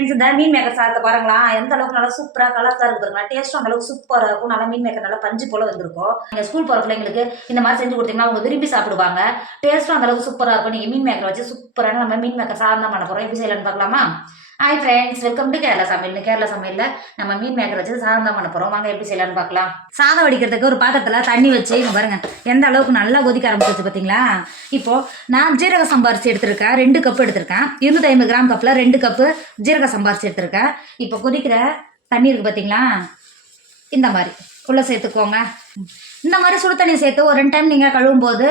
Friends இந்த மீன் maker சாதத்தை பாருங்களா எந்த அளவுக்கு நல்லா சூப்பராக கலர்ஸாக இருக்குதுங்களா டேஸ்ட்டும் அந்த அளவுக்கு சூப்பராக இருக்கும். நல்லா மீன் மேக்கர் நல்லா பஞ்சு போல வந்திருக்கும். நீங்கள் ஸ்கூல் போகிற பிள்ளைங்களுக்கு இந்த மாதிரி செஞ்சு கொடுத்தீங்கன்னா அவங்க விரும்பி சாப்பிடுவாங்க. டேஸ்ட்டும் அந்த அளவுக்கு சூப்பராக இருக்கும். நீங்கள் மீன் மேக்கர் வச்சு சூப்பரான நம்ம மீன் மேக்கர் சாதம் தான் பண்ண போகிறோம். எப்படி செய்யலான்னு பார்க்கலாமா? Hi friends, welcome to Kerala சமையல். கேரளா சமையலில் நம்ம மீன் மேக்கர் வச்சு சாதம் தான் பண்ண போகிறோம். வாங்க எப்படி செய்யலான்னு பார்க்கலாம். சாதம் வடிக்கிறதுக்கு ஒரு பாத்திரத்தில் தண்ணி வச்சு இங்கே பாருங்க எந்த அளவுக்கு நல்லா கொதிக்க ஆரம்பிச்சு பார்த்தீங்களா. இப்போது நான் ஜீரக சம்பாரிச்சு எடுத்திருக்கேன். 2 கப்பு எடுத்திருக்கேன். 250 கிராம் கப்பில் 2 கப்பு ஜீரக சம்பாரிச்சு எடுத்திருக்கேன். இப்போ கொதிக்கிற தண்ணி இருக்குது பார்த்தீங்களா, இந்த மாதிரி உள்ளே சேர்த்துக்கோங்க. இந்த மாதிரி சுடு தண்ணி சேர்த்து ஒரு 2 டைம் நீங்கள் கழுவும் போது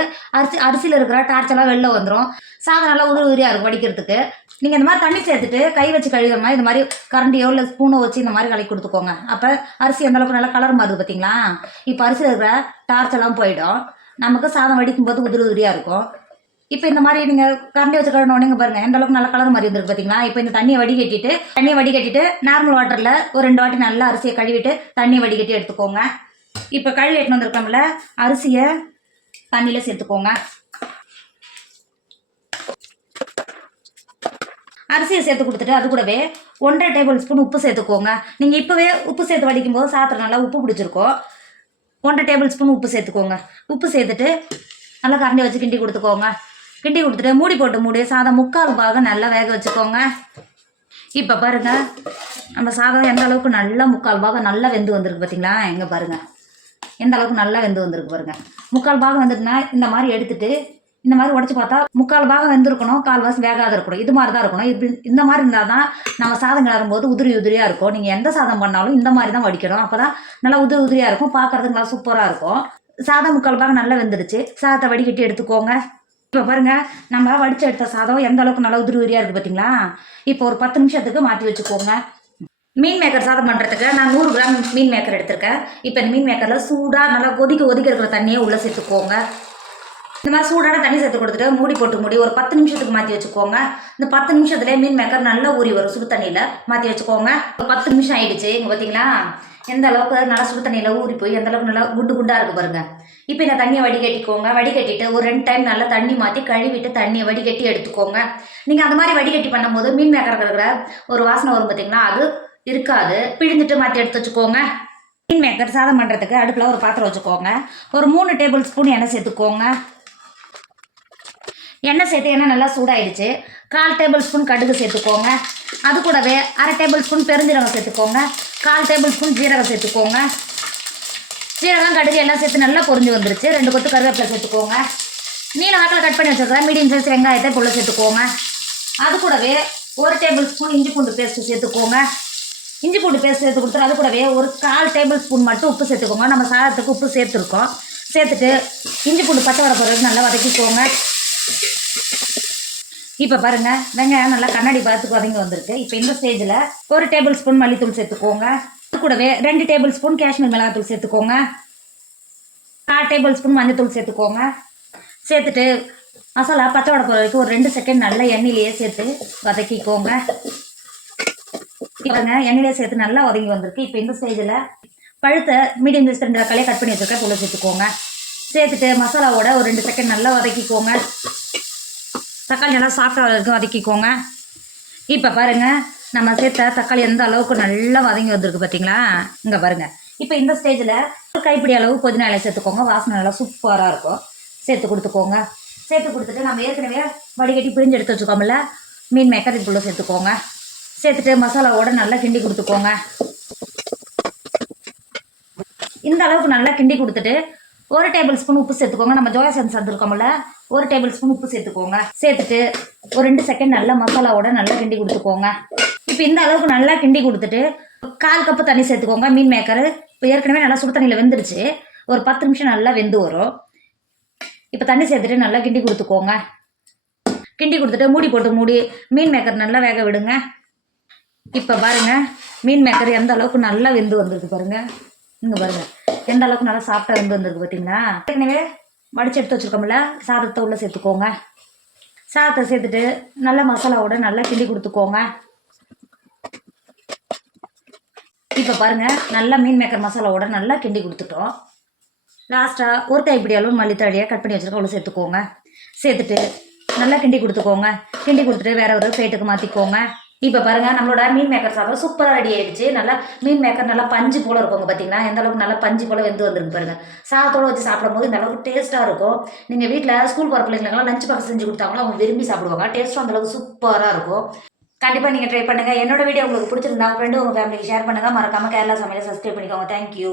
அரிசியில் இருக்கிற டார்ச்செல்லாம் வெளில வந்துடும். சாதம் நல்லா உதிரியாக இருக்கும் வடிக்கிறதுக்கு. நீங்கள் இந்த மாதிரி தண்ணி சேர்த்துட்டு கை வச்சு கழுகாமல் இந்த மாதிரி கரண்டியோ இல்லை ஸ்பூனோ வச்சு இந்த மாதிரி கலக்கி கொடுத்துக்கோங்க. அப்போ அரிசி எந்தளவுக்கு நல்லா கலர் மாறுது பார்த்தீங்களா. இப்போ அரிசியில் இருக்கிற டார்ச்செல்லாம் போயிடும். நமக்கு சாதம் வடிக்கும் போது உதிரியாக இருக்கும். இப்போ இந்த மாதிரி நீங்கள் கரண்டி வச்சு கழுவினோடனே பாருங்கள் எந்த அளவுக்கு நல்லா கலர் மாதிரி வந்துருக்கு பார்த்தீங்களா. இப்போ இந்த தண்ணியை வடிகட்டிட்டு நார்மல் வாட்டரில் ஒரு 2 வாட்டி நல்லா அரிசியை கழுவிட்டு தண்ணியை வடிகட்டி எடுத்துக்கோங்க. இப்போ கழுவி எட்டுன்னு வந்திருக்கோம்ல, அரிசியை தண்ணியில் சேர்த்துக்கோங்க. அரிசியை சேர்த்து கொடுத்துட்டு அது கூடவே 1.5 டேபிள் ஸ்பூன் உப்பு சேர்த்துக்கோங்க. நீங்கள் இப்போவே உப்பு சேர்த்து வடிக்கும் போது சாத்திரம் நல்லா உப்பு பிடிச்சிருக்கோம். 1.5 டேபிள் ஸ்பூன் உப்பு சேர்த்துக்கோங்க. உப்பு சேர்த்துட்டு நல்லா கரண்டி வச்சு கிண்டி கொடுத்துக்கோங்க. கிண்டி கொடுத்துட்டு மூடி போட்டு சாதம் 3/4 பாகம் நல்லா வேக வச்சுக்கோங்க. இப்போ பாருங்கள் நம்ம சாதம் எந்த அளவுக்கு நல்லா 3/4 பாகம் நல்லா வெந்து வந்திருக்கு பார்த்தீங்களா. எங்கே பாருங்கள் எந்த அளவுக்கு நல்லா வெந்து வந்திருக்கு பாருங்கள். 3/4 பாகம் வந்துட்டுனா இந்த மாதிரி எடுத்துட்டு இந்த மாதிரி உடச்சி பார்த்தா 3/4 பாகம் வெந்திருக்கணும், 1/4 வேகாத இருக்கணும். இது மாதிரி தான் இருக்கணும். இப்படி இந்த மாதிரி இருந்தால் தான் நம்ம சாதம் கிளறும்போது உதிரியாக இருக்கும். நீங்கள் எந்த சாதம் பண்ணாலும் இந்த மாதிரி தான் வடிக்கணும். அப்போ தான் நல்லா உதிரியாக இருக்கும், பார்க்குறதுக்கு நல்லா சூப்பராக இருக்கும். சாதம் 3/4 பாகம் நல்லா வெந்துடுச்சு. சாதத்தை வடிகட்டி எடுத்துக்கோங்க. இப்போ பாருங்கள் நம்ம வடித்து எடுத்த சாதம் எந்த அளவுக்கு நல்லா உதிரியாக இருக்குது பார்த்தீங்களா. இப்போ ஒரு 10 நிமிஷத்துக்கு மாற்றி வச்சுக்கோங்க. மீன் மேக்கர் சாதம் பண்ணுறதுக்கு நான் 100 கிராம் மீன் மேக்கர் எடுத்திருக்கேன். இப்போ இந்த மீன் மேக்கரில் சூடாக நல்லா கொதிக்க இருக்கிற தண்ணியை உள்ளே சேர்த்துக்கோங்க. இந்த மாதிரி சூடான தண்ணி சேர்த்து கொடுத்துட்டு மூடி போட்டு ஒரு 10 நிமிஷத்துக்கு மாற்றி வச்சுக்கோங்க. இந்த 10 நிமிஷத்துலேயே மீன் மேக்கர் நல்லா ஊறி வரும். சுடு தண்ணியில் மாற்றி வச்சுக்கோங்க. இப்போ 10 நிமிஷம் ஆகிடுச்சு. இங்கே பார்த்தீங்களா எந்த அளவுக்கு நல்லா சுடு தண்ணியில் ஊறி போய் எந்த அளவுக்கு நல்லா குண்டாக இருக்குது பாருங்கள். இப்போ இந்த தண்ணியை வடிகட்டிக்கோங்க. வடிகட்டிட்டு ஒரு 2 டைம் நல்லா தண்ணி மாற்றி கழுவிட்டு தண்ணியை வடிகட்டி எடுத்துக்கோங்க. நீங்கள் அந்த மாதிரி வடிகட்டி பண்ணும்போது மீன் மேக்கர் இருக்கிற ஒரு வாசனை வரும் பார்த்தீங்களா, அது இருக்காது. பிழிஞ்சிட்டு மாற்றி எடுத்து வச்சுக்கோங்க. மீன் மேக்கர் சாதம் பண்ணுறதுக்கு அடுப்பில் ஒரு பாத்திரம் வச்சுக்கோங்க. ஒரு 3 டேபிள் ஸ்பூன் எண்ணெய் சேர்த்துக்கோங்க. எண்ணெய் சேர்த்து எண்ணெய் நல்லா சூடாயிடுச்சு. 1/4 டேபிள் ஸ்பூன் கடுகு சேர்த்துக்கோங்க. அது கூடவே 1/2 டேபிள் ஸ்பூன் பெருஞ்சீரகம் சேர்த்துக்கோங்க. 1/4 டேபிள் ஸ்பூன் ஜீரகம் சேர்த்துக்கோங்க. ஜீரகம் கடுகு எல்லாம் சேர்த்து நல்லா பொரிஞ்சு வந்துருச்சு. 2 கொத்து கருவேப்பிலை சேர்த்துக்கோங்க. நீல வாக்கில் கட் பண்ணி வச்சுருக்கேன் மீடியம் சைஸ் வெங்காயத்தை பொருளை சேர்த்துக்கோங்க. அது கூடவே 1 டேபிள் ஸ்பூன் இஞ்சி பூண்டு பேஸ்ட்டு சேர்த்துக்கோங்க. இஞ்சி பூண்டு பேஸ்ட் சேர்த்து கொடுத்துட்டு அது கூடவே ஒரு 1/4 டேபிள் ஸ்பூன் மட்டும் உப்பு சேர்த்துக்கோங்க. நம்ம சாதத்துக்கு உப்பு சேர்த்துருக்கோம். சேர்த்துட்டு இஞ்சி பூண்டு பச்சை வடை போடுறது நல்லா வதக்கிக்கோங்க. இப்போ பாருங்கள் வெங்காயம் நல்லா கண்ணாடி பார்த்துக்கு வதங்கி வந்திருக்கு. இப்போ இந்த ஸ்டேஜில் 1 டேபிள் ஸ்பூன் மல்லித்தூள் சேர்த்துக்கோங்க. அது கூடவே 2 டேபிள் ஸ்பூன் காஷ்மீர் மிளகாத்தூள் சேர்த்துக்கோங்க. 1/4 டேபிள் ஸ்பூன் மஞ்சத்தூள் சேர்த்துக்கோங்க. சேர்த்துட்டு மசாலா பச்சை வடை போகிற வரைக்கும் ஒரு 2 செகண்ட் நல்லா எண்ணெயிலேயே சேர்த்து வதக்கிக்கோங்க. பாருங்க எண்ணெயிலே சேர்த்து நல்லா வதங்கி வந்திருக்கு. இப்போ இந்த ஸ்டேஜில் பழுத்த மீடியம் சைஸ் 2 தக்காளியை கட் பண்ணி வச்சுருக்க தூளை சேர்த்துக்கோங்க. சேர்த்துட்டு மசாலாவோட ஒரு 2 செகண்ட் நல்லா வதக்கிக்கோங்க. தக்காளி நல்லா சாஃப்டாக வரைக்கும் வதக்கிக்கோங்க. இப்போ பாருங்கள் நம்ம சேர்த்த தக்காளி எந்த அளவுக்கு நல்லா வதங்கி வந்திருக்கு பார்த்தீங்களா. இங்கே பாருங்கள் இப்போ இந்த ஸ்டேஜில் ஒரு கைப்பிடி அளவு புதினா இலை சேர்த்துக்கோங்க. வாசனை நல்லா சூப்பராக இருக்கும். சேர்த்து கொடுத்துக்கோங்க. சேர்த்து கொடுத்துட்டு நம்ம ஏற்கனவே வடிகட்டி பிரிஞ்சு எடுத்து வச்சுக்கோமில்ல மீன் மேக்கர் இதுக்குள்ளே சேர்த்துக்கோங்க. சேர்த்துட்டு மசாலாவோட நல்லா கிண்டி கொடுத்துக்கோங்க. இந்த அளவுக்கு நல்லா கிண்டி கொடுத்துட்டு 1 டேபிள் ஸ்பூன் உப்பு சேர்த்துக்கோங்க. நம்ம ஜோயா சாஸ் சேர்த்துருக்கோம்ல 1 டேபிள் ஸ்பூன் உப்பு சேர்த்துக்கோங்க. சேர்த்துட்டு ஒரு 2 செகண்ட் நல்லா மசாலாவோட நல்லா கிண்டி கொடுத்துக்கோங்க. இப்போ இந்த அளவுக்கு நல்லா கிண்டி கொடுத்துட்டு 1/4 கப்பு தண்ணி சேர்த்துக்கோங்க. மீன் மேக்கர் இப்போ ஏற்கனவே நல்லா சுடு தண்ணியில் வெந்துருச்சு. ஒரு 10 நிமிஷம் நல்லா வெந்து வரும். இப்போ தண்ணி சேர்த்துட்டு நல்லா கிண்டி கொடுத்துக்கோங்க. கிண்டி கொடுத்துட்டு மூடி போட்டு மீன் மேக்கர் நல்லா வேக விடுங்க. இப்போ பாருங்கள் மீன் மேக்கர் எந்த அளவுக்கு நல்லா வெந்து வந்திருக்கு பாருங்கள். இங்கே பாருங்கள் எந்த அளவுக்கு நல்லா சாஃப்டாக வெந்து வந்திருக்கு பார்த்தீங்களா. ஏற்கனவே வடிச்சு எடுத்து வச்சுருக்கோம்ல சாதத்தை உள்ளே சேர்த்துக்கோங்க. சாதத்தை சேர்த்துட்டு நல்லா மசாலாவோட நல்லா கிண்டி கொடுத்துக்கோங்க. இப்போ பாருங்கள் நல்லா மீன் மேக்கர் மசாலாவோட நல்லா கிண்டி கொடுத்துட்டோம். லாஸ்ட்டாக ஒரு கைப்பிடி அளவு மல்லித்தழையை கட் பண்ணி வச்சுருக்கோம் உள்ள சேர்த்துக்கோங்க. சேர்த்துட்டு நல்லா கிண்டி கொடுத்துக்கோங்க. கிண்டி கொடுத்துட்டு வேற ஒரு பிளேட்டுக்கு மாற்றிக்கோங்க. இப்போ பாருங்கள் நம்மளோட மீன் மேக்கர் சாதம் சூப்பராக ரெடி ஆயிடுச்சு. நல்லா மீன் மேக்கர் நல்லா பஞ்சு போல் இருக்குங்க பார்த்தீங்கன்னா, எந்த அளவுக்கு நல்லா பஞ்சு போல் வெந்து வந்திருக்கு பாருங்கள். சாதத்தோடு வச்சு சாப்பிடும்போது இந்த அளவுக்கு டேஸ்ட்டாக இருக்கும். நீங்கள் வீட்டில் ஸ்கூல் போகிற பிள்ளைங்களுக்கெல்லாம் லஞ்ச் பாக்ஸ் செஞ்சு கொடுத்தாங்களோ அவங்க விரும்பி சாப்பிடுவாங்க. டேஸ்ட்டும் அந்தளவுக்கு சூப்பராக இருக்கும். கண்டிப்பாக நீங்கள் ட்ரை பண்ணுங்கள். என்னோட வீடியோ உங்களுக்கு பிடிச்சிருந்தா ஃப்ரெண்டு உங்கள் ஃபேமிலிக்கு ஷேர் பண்ணுங்கள். மறக்காமல் கேரளா சமையலை சப்ஸ்கிரைப் பண்ணிக்கோங்க. தேங்க்யூ.